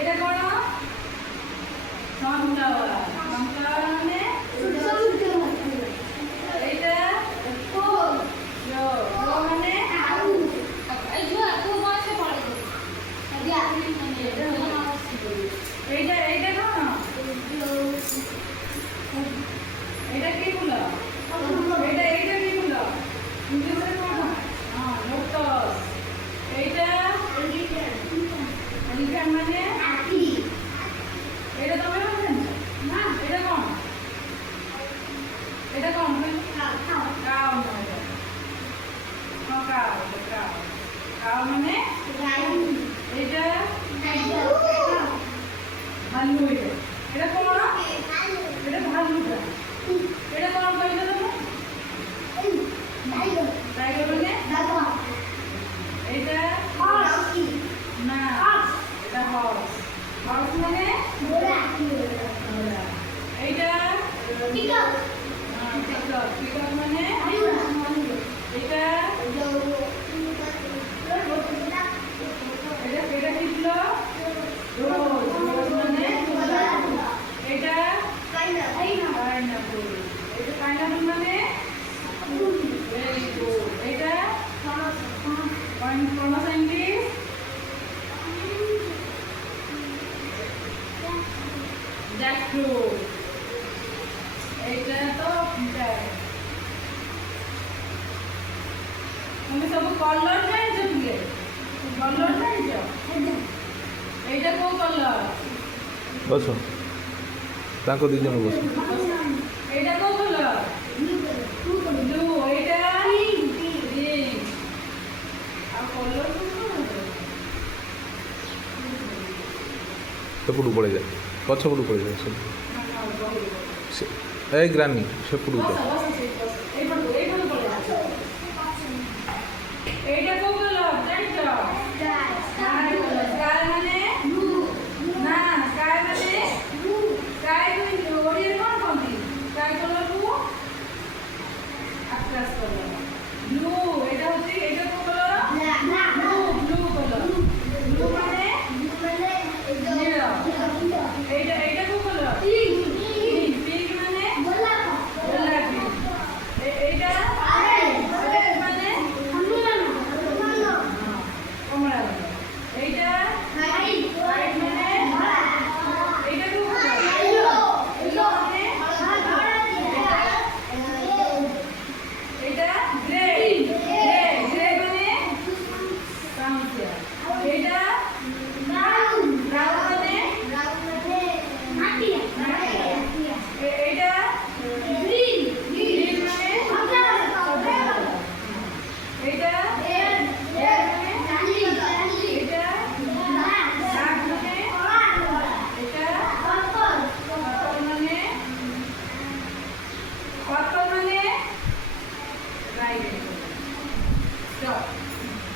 এটা করো sunflower. Sunflower মানে এইটা রো। রো মানে এইটা এইটা করো। এটা কি বলো? এটা এইটা কি বলো? ইংলিশে করো। হ্যাঁ, লোটাস। এইটা এলিফ্যান্ট মানে এটা তুমি বলছেন না? এটা কোন? এটা কোন? কাউ নয়। হ্যাঁ, কাউ। কাউ। কাউ মানে এটা ভাল্লু। এটা এটা কোন? এটা ভাল্লুটা। এটা কোন কইছো তুমি? টাইগার মানে এটা না, এটা হর্স। হর্স মানে এইটা পিকক। পিকক মানে এটা এটা কি ছিল? রোজ। রোজ মানে এটা পাইনাপল। এটা পাইনাপল মানে ভেরি গুড। এটা কোন সাইন্টিস্ট? জ্যাকফ্রুট। এইটা তো তুমি ସବୁ କଲର ଜାଣିଛ ଟିକେ? କଲର ଜାଣିଛ? এইটা କୋଉ କଲର? ବସ ତାଙ୍କ ଦୁଇ ଜଣ ବସ। এইটা କୋଉ କଲର? ବ୍ଲୁ। এইটা ଗ୍ରୀନ। ଆଉ କଲର ସେପଟକୁ ପଳେଇ ଯାଏ, ପଛପଟକୁ ପଳେଇ ଯାଏ ସବୁ। ଏ ଗ୍ରାନି ସେପଟକୁ ଯାଏ। এইটা